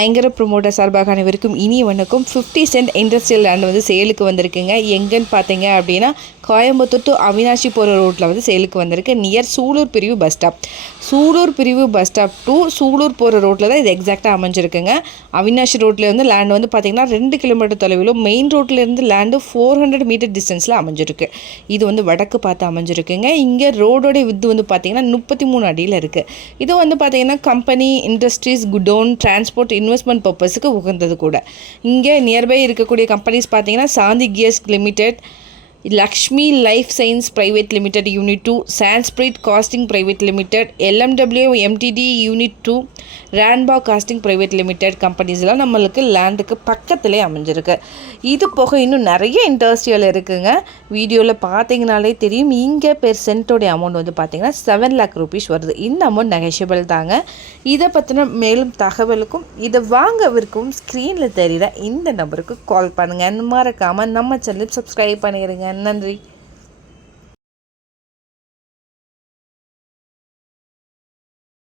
ஐங்கர promoter சார்பாக அனைவருக்கும் இனிய வணக்கம். 50 சென்ட் இண்டஸ்ட்ரியல் லேண்ட் வந்து சேலுக்கு வந்திருக்குங்க. எங்கன்னு பார்த்தீங்க அப்படின்னா கோயம்புத்தூர் டு அவினாஷி போகிற ரோட்டில் வந்து சேலுக்கு வந்திருக்கு. நியர் சூலூர் பிரிவு பஸ் ஸ்டாப். சூலூர் பிரிவு பஸ் ஸ்டாப் டு சூலூர் போகிற ரோட்டில் தான் இது எக்ஸாக்டாக அமைஞ்சிருக்குங்க. அவினாஷி ரோட்டில் வந்து லேண்ட் வந்து பார்த்திங்கன்னா 2 கிலோமீட்டர் தொலைவிலும் மெயின் ரோட்டிலேருந்து லேண்டு 400 மீட்டர் டிஸ்டன்ஸில் அமைஞ்சிருக்கு. இது வந்து வடக்கு பார்த்து அமைஞ்சிருக்குங்க. இங்கே ரோடோடைய வித்து வந்து பார்த்திங்கன்னா 33 அடியில் இருக்குது. இது வந்து பார்த்திங்கன்னா company, industries, godown, transport, investment பர்பஸுக்கு உகந்தது கூட. இங்கே நியர்பை இருக்கக்கூடிய கம்பெனிஸ் பார்த்தீங்கன்னா Shanti gears limited, Lakshmi life science private limited unit 2, சான்ஸ்பிரிட் casting private limited, LMW MTD unit 2, ரேன்பா காஸ்டிங் பிரைவேட் லிமிடெட் கம்பெனிஸ்லாம் நம்மளுக்கு லேண்டுக்கு பக்கத்துலேயே அமைஞ்சிருக்கு. இது போக இன்னும் நிறைய இண்டஸ்ட்ரியல் இருக்குங்க. வீடியோவில் பார்த்தீங்கனாலே தெரியும். இங்கே பெர் சென்ட்டோடைய அமௌண்ட் வந்து பார்த்தீங்கன்னா 7 lakh rupees வருது. இந்த அமௌண்ட் நெகஷியபிள் தாங்க. இதை பற்றின மேலும் தகவலுக்கும் இதை வாங்கவிருக்கும் ஸ்க்ரீனில் தெரிகிற இந்த நம்பருக்கு கால் பண்ணுங்கள். மறக்காமல் நம்ம சேனல் சப்ஸ்கிரைப் பண்ணிடுங்க. நன்றி.